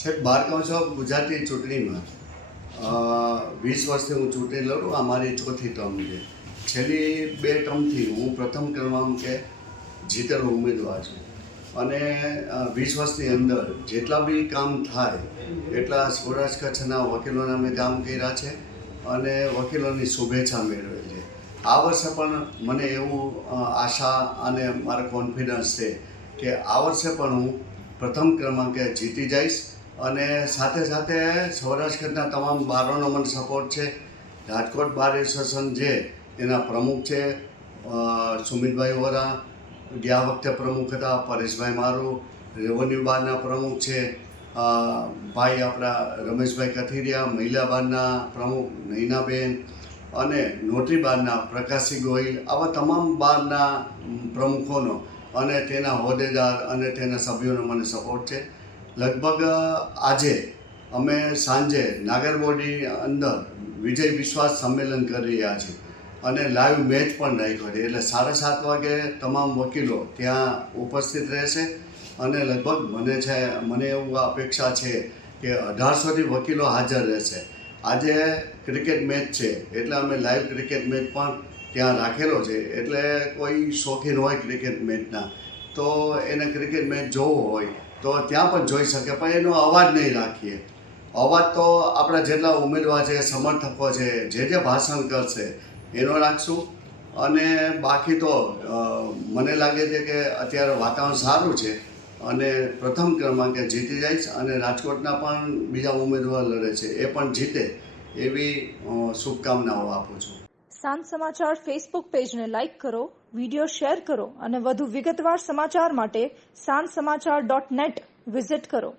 છેક 12 ગુજરાતની ચૂંટણીમાં 20 વર્ષથી હું ચૂંટણી લડું. આ મારી ચોથી ટર્મ છે. છેલ્લી 2 ટર્મથી હું પ્રથમ ક્રમાંકે જીતેલો ઉમેદવાર છું અને 20 વર્ષની અંદર જેટલા બી કામ થાય એટલા સૌરાષ્ટ્ર કચ્છના વકીલોના મેં કામ કર્યા છે અને વકીલોની શુભેચ્છા મેળવેલી છે. આ વર્ષે પણ મને એવું આશા અને મારો કોન્ફિડન્સ છે કે આ વર્ષે પણ હું પ્રથમ ક્રમાંકે જીતી જઈશ અને સાથે સાથે સૌરાષ્ટ્ર કચ્છના તમામ બારોનો મને સપોર્ટ છે. રાજકોટ બાર એસોસિએશન જે એના પ્રમુખ છે સુમિતભાઈ વોરા, ગયા વખતે પ્રમુખ હતા પરેશભાઈ મારું, રેવન્યુ બારના પ્રમુખ છે ભાઈ આપણા રમેશભાઈ કથિરિયા, મહિલા બારના પ્રમુખ નૈનાબેન અને નોટરી બારના પ્રકાશી ગોહિલ, આવા તમામ બારના પ્રમુખોનો અને તેના હોદ્દેદાર અને તેના સભ્યોનો મને સપોર્ટ છે. લગભગ આજે અમે સાંજે નાગરબોડી અંદર વિજય વિશ્વાસ સંમેલન કરી રહ્યા છીએ અને લાઈવ મેચ પણ રાખ્યો છે. એટલે 7:30 વાગે તમામ વકીલો ત્યાં ઉપસ્થિત રહેશે અને લગભગ મને એવું અપેક્ષા છે કે 1800થી વકીલો હાજર રહેશે. આજે ક્રિકેટ મેચ છે એટલે અમે લાઈવ ક્રિકેટ મેચ પણ ત્યાં રાખેલો છે. એટલે કોઈ શોખીન હોય ક્રિકેટ મેચના તો એને ક્રિકેટ મેચ જોવો હોય તો ત્યાં પણ જોઈ શકે, પણ એનો અવાજ નહીં રાખીએ. અવાજ તો આપણા જેટલા ઉમેદવાર છે, સમર્થકો છે, જે ભાષણ કરશે એનો રાખશું. અને બાકી તો મને લાગે છે કે અત્યારે વાતાવરણ સારું છે અને પ્રથમ ક્રમાંકે જીતી જઈશ અને રાજકોટના પણ બીજા ઉમેદવાર લડે છે એ પણ જીતે એવી શુભકામનાઓ આપું છું. સાંજ સમાચાર ફેસબુક પેજને લાઇક કરો, વિડીયો શેર કરો અને વધુ વિગતવાર સમાચાર માટે sanssamachar.net વિઝિટ કરો.